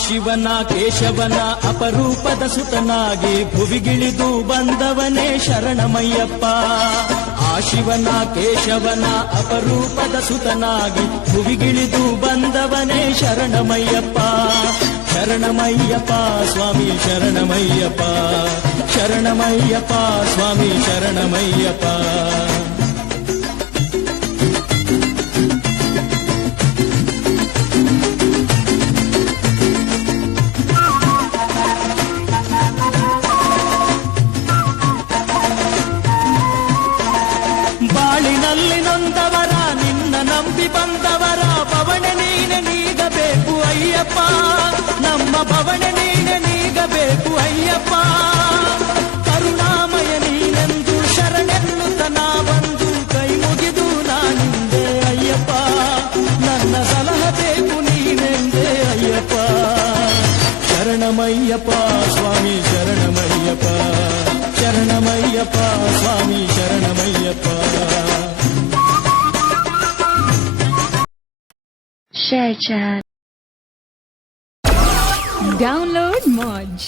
ಶಿವನ ಕೇಶವನ ಅಪರೂಪದ ಸುತನಾಗಿ ಭುವಿಗಿಳಿದು ಬಂದವನೇ ಶರಣಮಯ್ಯಪ್ಪ. ಆ ಶಿವನ ಕೇಶವನ ಅಪರೂಪದ ಸುತನಾಗಿ ಭುವಿಗಿಳಿದು ಬಂದವನೇ ಶರಣಮಯ್ಯಪ್ಪ. ಶರಣಮಯ್ಯಪ್ಪ ಸ್ವಾಮಿ ಶರಣಮಯ್ಯಪ್ಪ, ಶರಣಮಯ್ಯಪ್ಪ ಸ್ವಾಮಿ ಶರಣಮಯ್ಯಪ್ಪ. ಬಾಳಿನಲ್ಲಿ ನೊಂದವರ ನಿನ್ನ ನಂಬಿ ಬಂದವರ ಬವಣೆ ನೀನೆ ನೀಗಬೇಕು ಅಯ್ಯಪ್ಪ. ನಮ್ಮ ಬವಣೆ ನೀನೆ ನೀಗಬೇಕು ಅಯ್ಯಪ್ಪ. ಕರುಣಾಮಯ ನೀನೆಂದು ಶರಣೆನ್ನುತನ ಬಂದು ಕೈ ಮುಗಿದು ನಾನಿಂದೆ ಅಯ್ಯಪ್ಪ. ನನ್ನ ಸಲಹ ಬೇಕು ನೀನೆಂದೆ ಅಯ್ಯಪ್ಪ. ಶರಣಮಯ್ಯಪ್ಪ ಸ್ವಾಮಿ ಶರಣಮಯ್ಯಪ್ಪ, ಶರಣಮಯ್ಯಪ್ಪ ಸ್ವಾಮಿ ಶರಣಮಯ್ಯಪ್ಪ. Share chat. Download Moj.